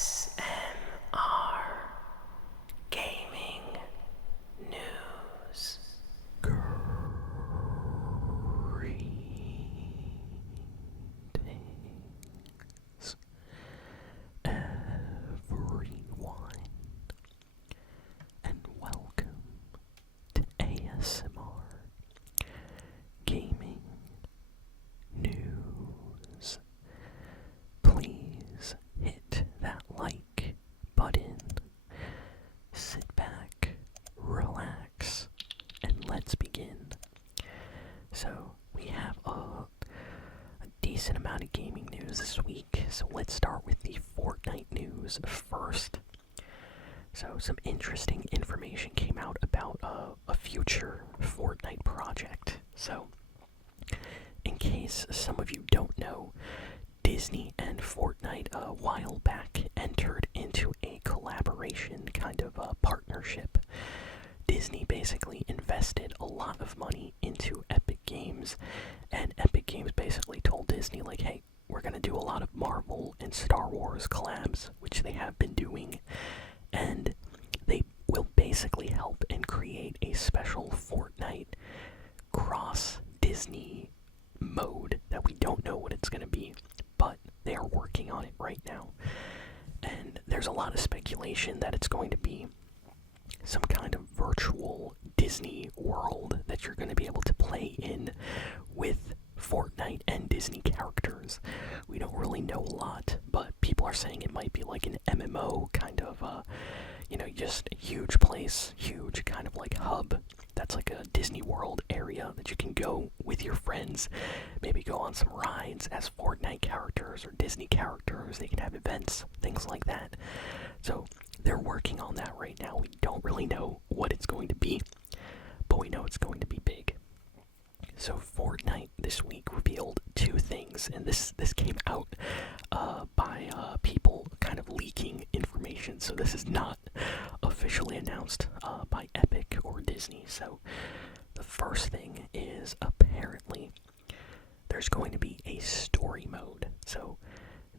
ASMR Gaming News. Greetings, everyone, and welcome to ASMR Gaming News. Please hit that like button, sit back, relax, and let's begin. So, we have a decent amount of gaming news this week, so let's start with the Fortnite news first. So, some interesting information came out about a future Fortnite project. So, in case some of you don't know, Disney and Fortnite a while back entered into a collaboration kind of a partnership. Disney basically invested a lot of money into Epic Games, and Epic Games basically told Disney, like, hey, we're going to do a lot of Marvel and Star Wars collabs, which they have been doing, and they will basically help and create a special Fortnite cross-Disney mode that we don't know what it's going to be, but they are working on it right now. And there's a lot of speculation that it's going to be some kind of virtual Disney world that you're going to be able to play in with Fortnite and Disney characters. We don't really know a lot, but people are saying it might be like an MMO kind of, just a huge place, huge kind of like hub. That's like a Disney World area that you can go with your friends, maybe go on some rides as Fortnite characters or Disney characters. They can have events, things like that. So they're working on that right now. We don't really know what it's going to be, but we know it's going to be big. So Fortnite this week revealed two things, and this came out by people kind of leaking information. So this is not officially announced by Epic or Disney. So the first thing is apparently there's going to be a story mode. So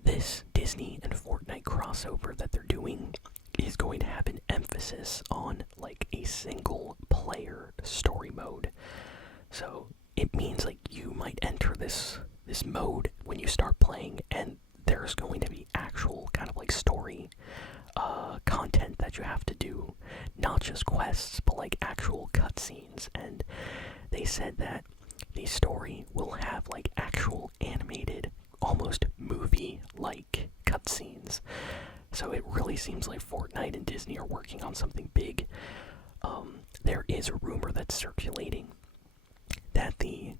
this Disney and Fortnite crossover that they're doing is going to have an emphasis on like a single player story mode. So it means like you might enter this mode when you start playing, and there's going to be actual kind of like story content that you have to do, not just quests, but like actual cutscenes. And they said that the story will have like actual animated, almost movie-like cutscenes. So it really seems like Fortnite and Disney are working on something big. There is a rumor that's circulating that the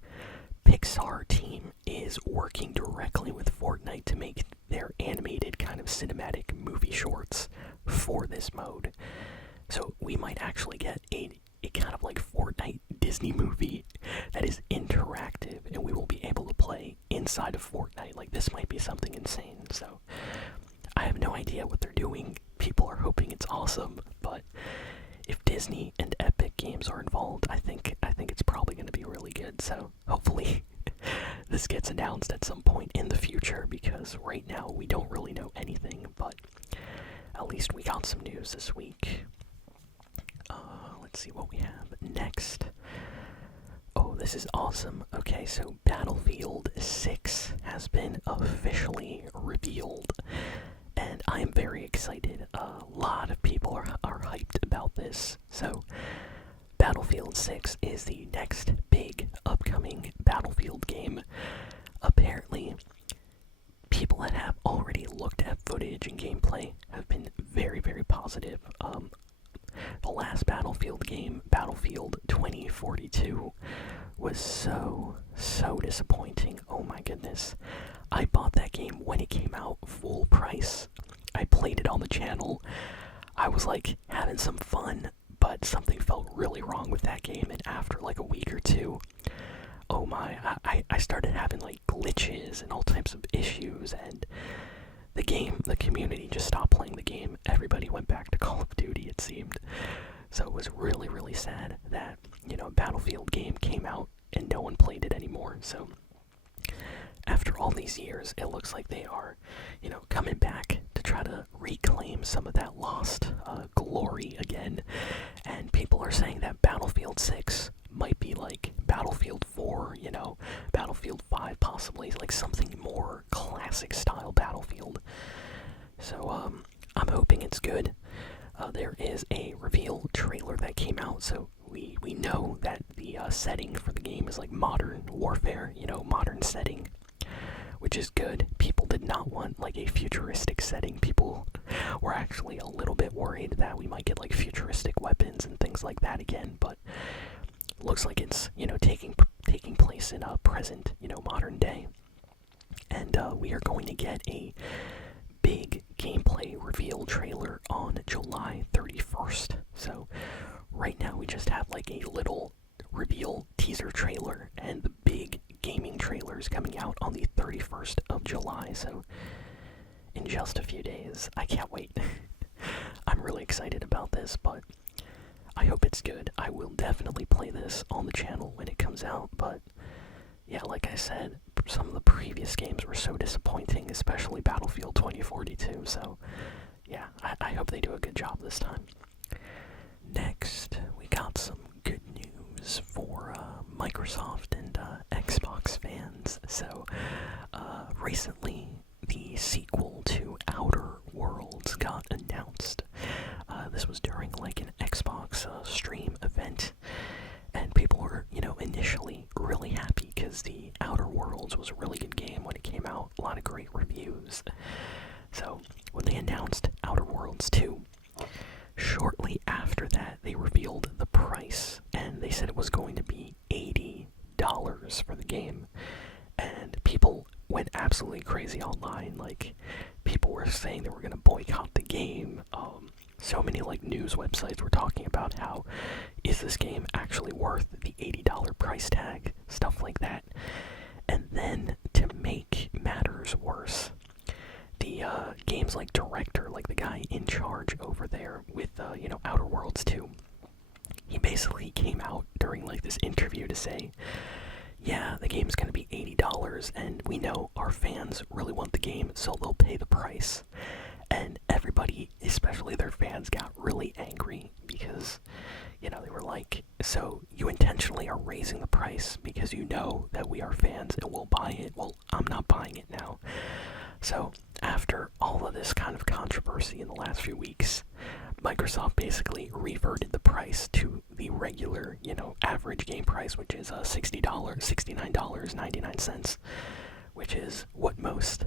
Pixar team is working directly with Fortnite to make their animated kind of cinematic movie shorts for this mode. So we might actually get a kind of like Fortnite Disney movie that is interactive, and we will be able to play inside of Fortnite. Like, this might be something insane. So I have no idea what they're doing. People are hoping it's awesome, but if Disney and Epic Games are involved, I think it's probably going to be really good. So hopefully this gets announced at some point in the future, because right now we don't really know anything, but at least we got some news this week. Let's see what we have next. Oh, this is awesome. Okay, so Battlefield 6 has been officially revealed, and I am very excited. A lot of people are hyped about this. So Battlefield 6 is the next big upcoming Battlefield game. Apparently, people that have already looked at footage and gameplay have been very, very positive. The last Battlefield game, Battlefield 2042, was so disappointing. Oh my goodness. I bought that game when it came out full price. I played it on the channel. I was like having some fun, but something felt really wrong with that game, and after like a week or two, oh my, I started having like glitches and all types of issues, and the community just stopped playing the game. Everybody went back to Call of Duty, it seemed. So it was really, really sad that, a Battlefield game came out and no one played it anymore. So after all these years, it looks like they are, coming back to try to reclaim some of that lost glory again. And people are saying that Battlefield 6 might be like Battlefield 4, you know, Battlefield 5 possibly, like something more classic style Battlefield. So I'm hoping it's good. There is a reveal trailer that came out, so we know that the setting for the game is like modern warfare, you know, modern setting, which is good. People did not want like a futuristic setting. People were actually a little bit worried that we might get like futuristic weapons and things like that again, but it looks like it's, you know, taking place in a present, you know, modern day. And we are going to get a big gameplay reveal trailer on July 31st. So right now we just have like a little reveal teaser trailer, and the big gaming trailer is coming out on the 31st of July. So in just a few days. I can't wait. I'm really excited about this, but I hope it's good. I will definitely play this on the channel when it comes out, but yeah, like I said, some of the previous games were so disappointing, especially Battlefield 2042, so yeah, I hope they do a good job this time. Next, we got some good news for Microsoft and Xbox fans. So, recently, the sequel to Outer Worlds got announced. This was during like an Xbox stream event, and people were, you know, initially really happy because the Outer Worlds was a really good game when it came out. A lot of great reviews. So when they announced Outer Worlds 2, shortly after that they revealed the price, and they said it was going to be $80 for the game. And people went absolutely crazy online. Like, people were saying they were going to boycott the game. So many like news websites were talking about how, is this game actually worth the $80 price tag, stuff like that. And then, to make matters worse, the game's like director, like the guy in charge over there with you know, Outer Worlds 2, he basically came out during like this interview to say, yeah, the game's gonna be $80, and we know our fans really want the game, so they'll pay the price. And everybody, especially their fans, got really angry because, you know, they were like, so you intentionally are raising the price because you know that we are fans and we'll buy it. Well, I'm not buying it now. So after all of this kind of controversy in the last few weeks, Microsoft basically reverted the price to the regular, you know, average game price, which is $60, $69.99, which is what most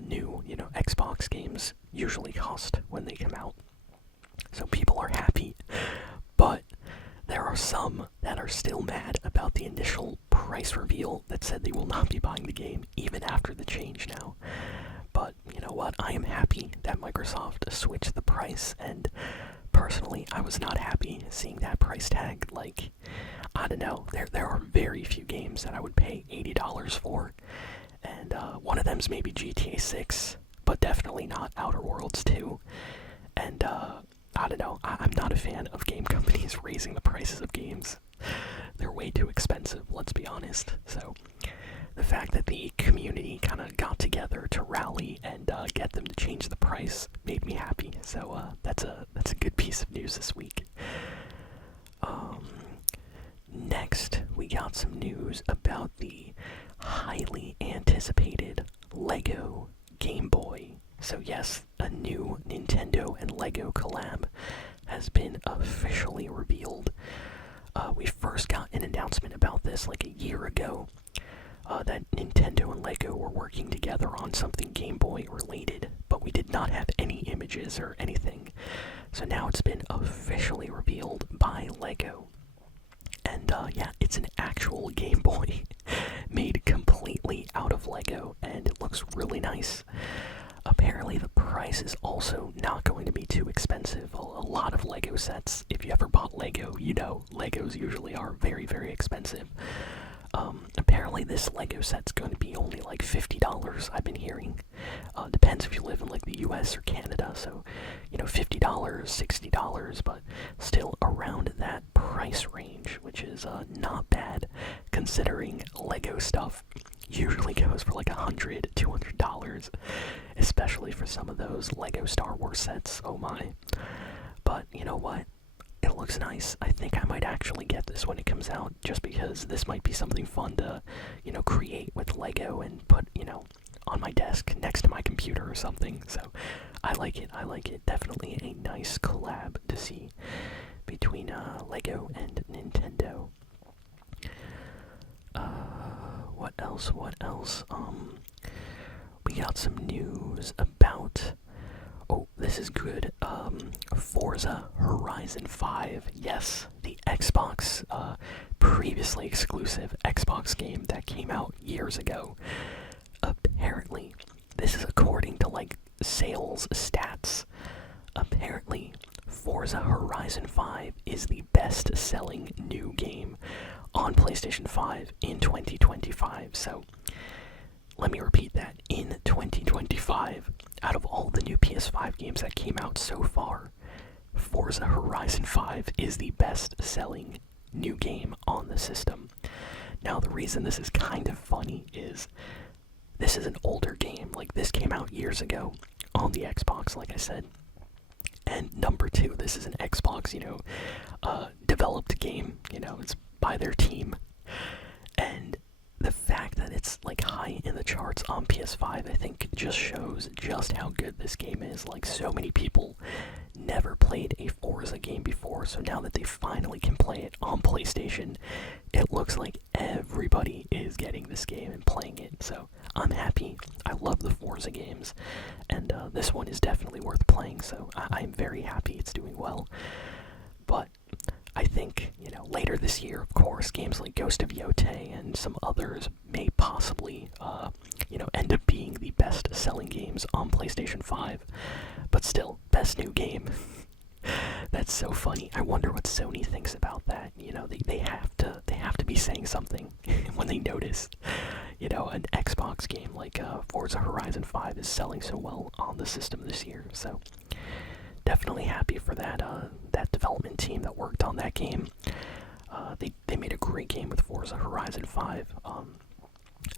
new, you know, Xbox games usually cost when they come out. So people are happy, but there are some that are still mad about the initial price reveal that said they will not be buying the game even after the change now. But you know what? I am happy that Microsoft switched the price, and personally, I was not happy seeing that price tag. Like, I don't know, there are very few games that I would pay $80 for, and one of them's maybe GTA 6, but definitely not Outer Worlds 2. And I don't know, I'm not a fan of game companies raising the prices of games. They're way too expensive, let's be honest. So the fact that the community kind of got together to rally and get them to change the price made me happy. So that's a good piece of news this week. Next, we got some news about the highly anticipated LEGO Game Boy. So yes, a new Nintendo and LEGO collab has been officially revealed. We first got an announcement about this like a year ago, that Nintendo and LEGO were working together on something Game Boy related, but we did not have any images or anything. So now it's been officially revealed by LEGO. And yeah, it's an actual Game Boy made completely out of LEGO, and it looks really nice. Apparently the price is also not going to be too expensive. A lot of LEGO sets, if you ever bought LEGO, you know LEGOs usually are very, very expensive. Apparently this LEGO set's going to be only like $50, I've been hearing. Depends if you live in like the US or Canada, so, you know, $50, $60, but still around that price range, which is not bad, considering LEGO stuff usually goes for like $100, $200, especially for some of those Lego Star Wars sets. Oh my. But you know what? It looks nice. I think I might actually get this when it comes out, just because this might be something fun to, create with Lego and put, on my desk next to my computer or something. So I like it. I like it. Definitely a nice collab to see between Lego and Nintendo. What else? What else? We got some news about. Oh, this is good. Forza Horizon 5. Yes, the Xbox, previously exclusive Xbox game that came out years ago. Apparently, this is according to like sales stats. Apparently, Forza Horizon 5 is the best-selling new game on PlayStation 5 in 2025. So, let me repeat that. In 2025, out of all the new PS5 games that came out so far, Forza Horizon 5 is the best-selling new game on the system. Now, the reason this is kind of funny is this is an older game. Like, this came out years ago on the Xbox, like I said. And number two, this is an Xbox, developed game. It's by their team. And the fact that it's like high in the charts on PS5, I think just shows just how good this game is. Like, so many people never played a Forza game before, so now that they finally can play it on PlayStation, it looks like everybody is getting this game and playing it. So I'm happy. I love the Forza games, and this one is definitely worth playing, so I'm very happy it's doing well. But I think, later this year, of course, games like Ghost of Yoti and some others may possibly, end up being the best-selling games on PlayStation 5. But still, best new game. That's so funny. I wonder what Sony thinks about that. They have to be saying something when they notice, an Xbox game like Forza Horizon 5 is selling so well on the system this year. So definitely happy for that development team that worked on that game. They made a great game with Forza Horizon 5.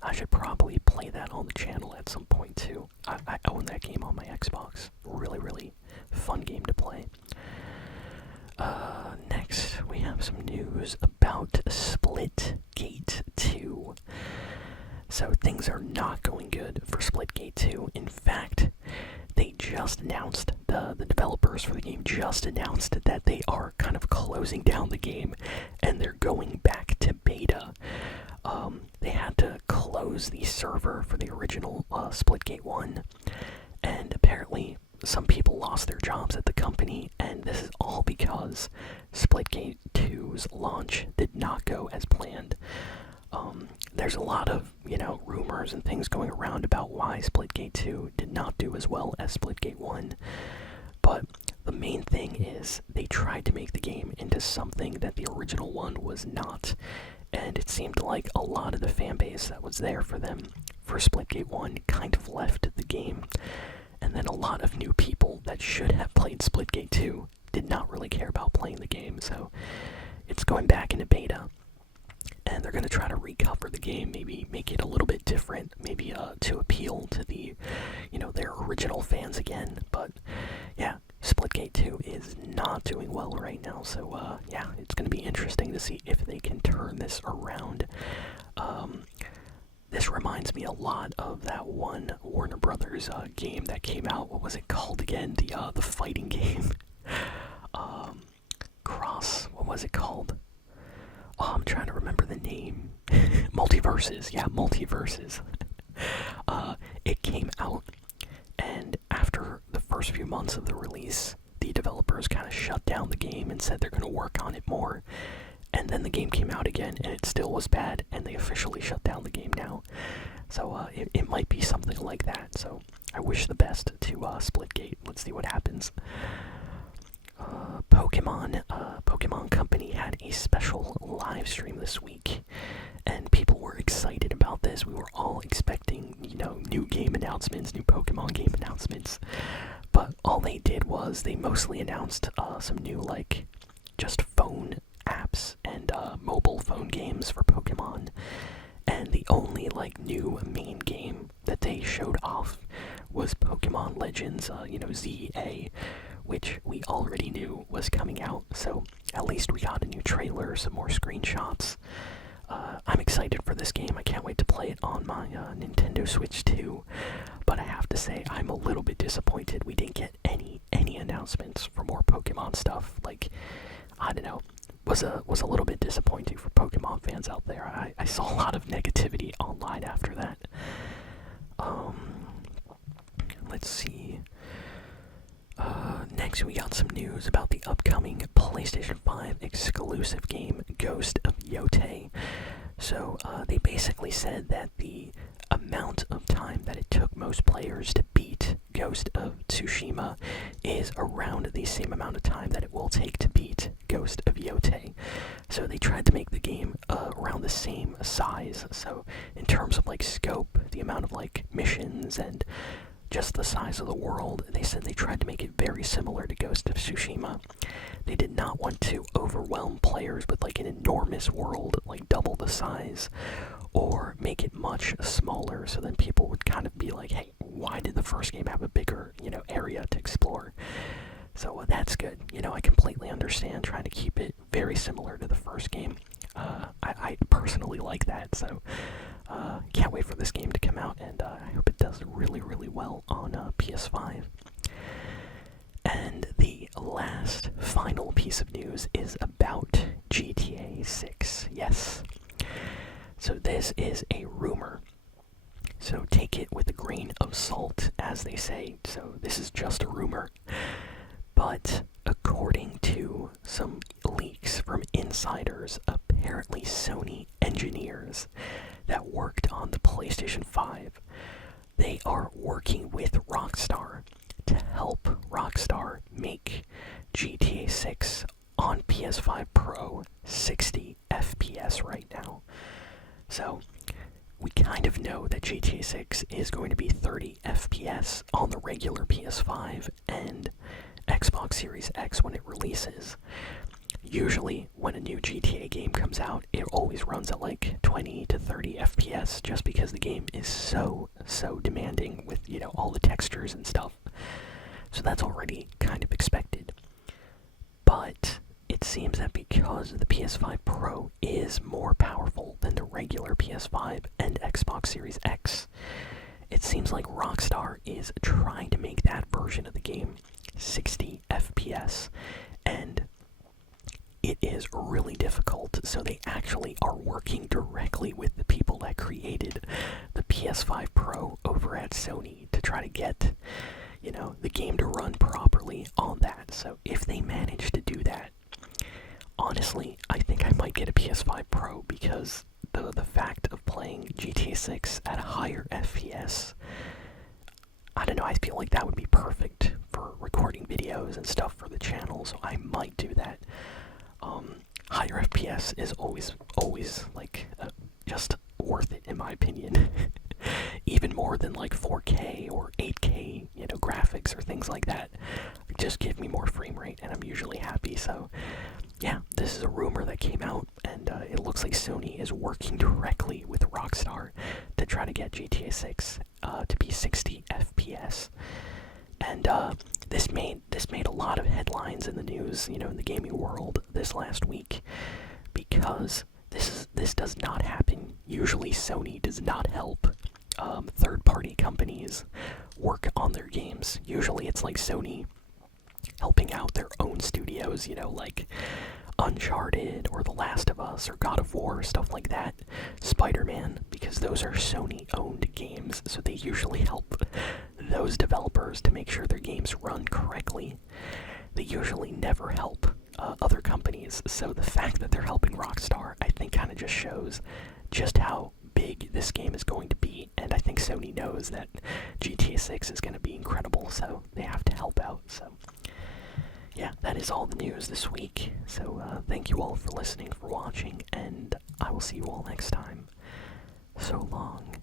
I should probably play that on the channel at some point too. I own that game on my Xbox. Really, really fun game to play. Next, we have some news about Splitgate 2. So things are not going good for Splitgate 2. In fact, they just announced, the developers for the game just announced that they are kind of closing down the game and they're going back to beta. They had to close the server for the original Splitgate 1, and apparently some people lost their jobs at the company, and this is all because Splitgate 2's launch did not go as planned. There's a lot of, rumors and things going around about why Splitgate 2 did not do as well as Splitgate 1, but the main thing is they tried to make the game into something that the original one was not, and it seemed like a lot of the fanbase that was there for them for Splitgate 1 kind of left the game, and then a lot of new people that should have played Splitgate 2 did not really care about playing the game, so it's going back into beta. And they're going to try to recover the game, maybe make it a little bit different, maybe to appeal to the, their original fans again. But yeah, Splitgate 2 is not doing well right now, so yeah, it's going to be interesting to see if they can turn this around. This reminds me a lot of that one Warner Brothers game that came out. What was it called again? The fighting game. What was it called? Oh, I'm trying to remember the name. Multiverses. Yeah, Multiverses. It came out, and after the first few months of the release, the developers kind of shut down the game and said they're going to work on it more. And then the game came out again, and it still was bad, and they officially shut down the game now. So it might be something like that. So I wish the best to Splitgate. Let's see what happens. Pokemon Company had a special live stream this week, and people were excited about this. We were all expecting, new game announcements, new Pokemon game announcements, but all they did was they mostly announced some new, just phone apps and mobile phone games for Pokemon, and the only, new main game that they showed off was Pokemon Legends, ZA, which we already knew was coming out. So at least we got a new trailer, some more screenshots. I'm excited for this game. I can't wait to play it on my Nintendo Switch 2. But I have to say, I'm a little bit disappointed we didn't get any announcements for more Pokemon stuff. Like, I don't know, was a little bit disappointing for Pokemon fans out there. I saw a lot of negativity online after that. Let's see. Next, we got some news about the upcoming PlayStation 5 exclusive game, Ghost of Yoti. So, they basically said that the amount of time that it took most players to beat Ghost of Tsushima is around the same amount of time that it will take to beat Ghost of Yoti. So they tried to make the game around the same size. So in terms of like scope, the amount of like missions and just the size of the world, they said they tried to make it very similar to Ghost of Tsushima. They did not want to overwhelm players with like an enormous world, like double the size, or make it much smaller, so then people would kind of be like, hey, why did the first game have a bigger, area to explore? So that's good. I completely understand trying to keep it very similar to the first game. I personally like that, so can't wait for this game to come out, and I hope it does really, really well on PS5. And the last, final piece of news is about GTA 6. Yes. So this is a rumor. So take it with a grain of salt, as they say. So this is just a rumor. But according to some leaks from insiders, apparently Sony engineers that worked on the PlayStation 5, they are working with Rockstar to help Rockstar make GTA 6 on PS5 Pro 60 FPS right now. So, we kind of know that GTA 6 is going to be 30 FPS on the regular PS5 and Xbox Series X when it releases. Usually, when a new GTA game comes out, it always runs at like 20 to 30 FPS just because the game is so demanding with, all the textures and stuff. So that's already kind of expected. But it seems that because the PS5 Pro is more powerful than the regular PS5 and Xbox Series X, it seems like Rockstar is trying to make that version of the game 60 FPS, and it is really difficult. So they actually are working directly with the people that created the PS5 Pro over at Sony to try to get, the game to run properly on that. So if they manage to do that, honestly, I think I might get a PS5 Pro, because the fact of playing GTA 6 at a higher FPS, I don't know, I feel like that would be perfect for recording videos and stuff for the channel, so I might do that. Higher FPS is always like, just worth it in my opinion. Even more than like 4K or 8K, graphics or things like that. Just give me more frame rate and I'm usually happy. So yeah, this is a rumor that came out, and it looks like Sony is working directly with Rockstar to try to get GTA 6 to be 60 FPS. And this made a lot of headlines in the news, in the gaming world this last week, because this does not happen. Usually Sony does not help third-party companies work on their games. Usually it's like Sony helping out their own studios, like Uncharted or The Last of Us or God of War, stuff like that. Spider-Man, because those are Sony-owned games, so they usually help those developers to make sure their games run correctly. They usually never help other companies, so the fact that they're helping Rockstar, I think, kind of just shows just how big this game is going to be, and I think Sony knows that GTA 6 is going to be incredible, so they have to help out. So yeah, that is all the news this week. So thank you all for listening, for watching, and I will see you all next time. So long.